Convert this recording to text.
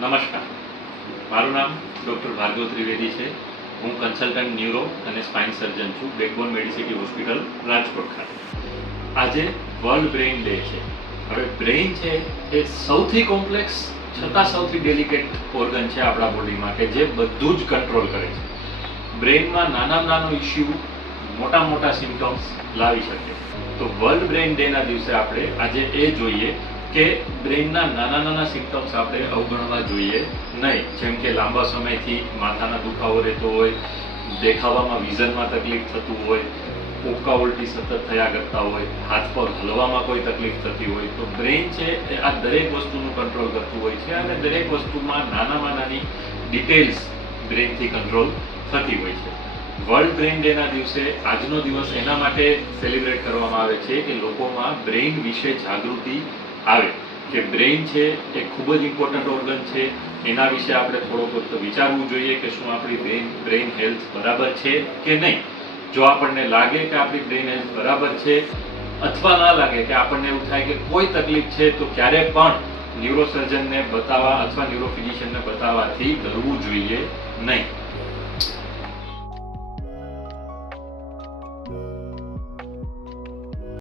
નમસ્કાર, મારું નામ ડૉક્ટર ભાર્ગવ ત્રિવેદી છે. હું કન્સલ્ટન્ટ ન્યુરો અને સ્પાઇન સર્જન છું, બેકબોન મેડિસિટી હોસ્પિટલ, રાજકોટ ખાતે. આજે વર્લ્ડ બ્રેઇન ડે છે. હવે બ્રેઇન છે એ સૌથી કોમ્પ્લેક્સ છતાં સૌથી ડેલિકેટ ઓર્ગન છે આપણા બોડીમાં, કે જે બધું જ કંટ્રોલ કરે છે. બ્રેઇનમાં નાનામાં નાનો ઇસ્યુ મોટા મોટા સિમ્ટમ્સ લાવી શકે. તો વર્લ્ડ બ્રેઇન ડેના દિવસે આપણે આજે એ જોઈએ કે બ્રેઇનના નાના નાના સિમ્ટમ્સ આપણે અવગણવા જોઈએ નહીં. જેમ કે લાંબા સમયથી માથાના દુખાવો રહેતો હોય, દેખાવામાં વિઝનમાં તકલીફ થતું હોય, ઉબકા ઉલટી સતત થયા કરતા હોય, હાથ પગ હલવામાં કોઈ તકલીફ થતી હોય, તો બ્રેઇન છે એ આ દરેક વસ્તુનું કંટ્રોલ કરતું હોય છે અને દરેક વસ્તુમાં નાનામાં નાની ડિટેલ્સ બ્રેઇનથી કંટ્રોલ થતી હોય છે. વર્લ્ડ બ્રેઇન ડેના દિવસે આજનો દિવસ એના માટે સેલિબ્રેટ કરવામાં આવે છે કે લોકોમાં બ્રેઇન વિશે જાગૃતિ આવે, કે બ્રેઇન છે એ ખૂબ જ ઇમ્પોર્ટન્ટ ઓર્ગન છે. એના વિશે આપણે થોડોક વિચારવું જોઈએ કે શું આપણી બ્રેઇન હેલ્થ બરાબર છે કે નહીં. જો આપણને લાગે કે આપણી બ્રેઇન હેલ્થ બરાબર છે, અથવા ના લાગે કે આપણને એવું થાય કે કોઈ તકલીફ છે, તો ક્યારે પણ ન્યુરોસર્જનને બતાવવા અથવા ન્યુરોફિઝિશિયનને બતાવવાથી ડરવું જોઈએ નહીં.